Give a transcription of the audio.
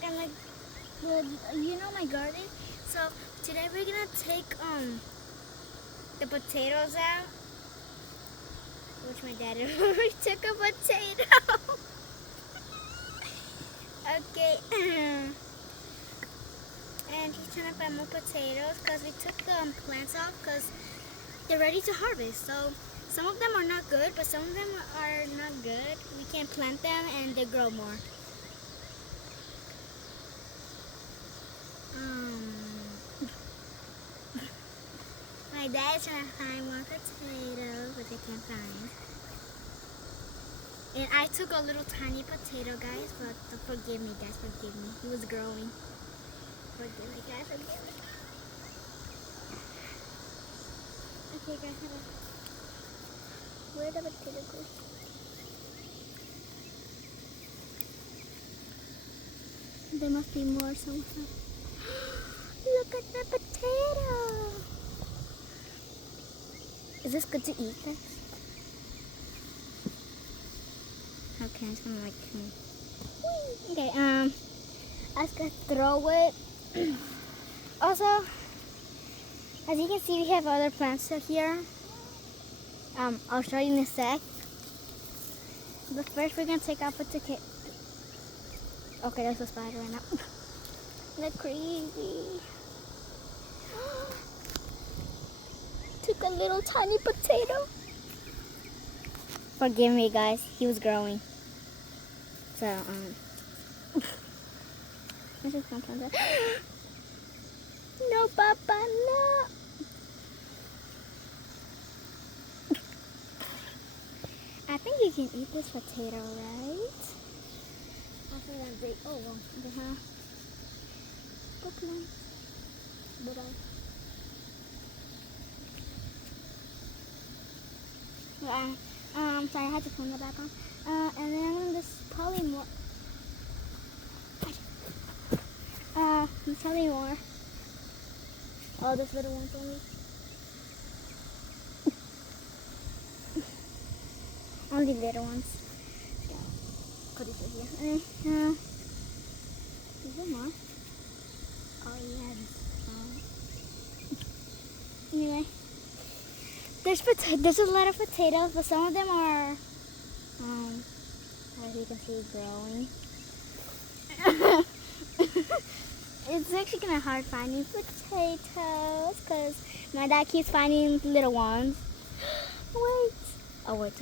gonna, you know my garden? So today we're gonna take the potatoes out, which my dad already took a potato. Okay, and he's trying to find more potatoes because we took the plants off because they're ready to harvest. So some of them are not good, but some of them are not good. We can plant them and they grow more. My dad's trying to find more potatoes, but they can't find. And I took a little tiny potato, guys, but forgive me, guys, forgive me. He was growing. Forgive me, guys, forgive me. Okay, guys, hold on. Where did the potato go? There must be more somewhere. Look at the potato. Is this good to eat, guys? Okay, I'm just gonna okay, I was gonna throw it. Also, as you can see, we have other plants here. I'll show you in a sec. But first, we're gonna take out the okay, there's a spider right now. They're crazy. Took a little tiny potato. Forgive me, guys. He was growing. So, this is sometimes. No, Papa, no. I think you can eat this potato, right? Oh, well, okay. Bye-bye. Sorry, I had to turn the back on. And then I'm gonna just probably more. Probably more. Oh, this little one's only. Only little ones. Yeah. Put it here. Is there more? Oh yeah. Anyway. There's a lot of potatoes, but some of them are, as you can see, growing. It's actually kind of hard finding potatoes because my dad keeps finding little ones. Wait. Oh wait.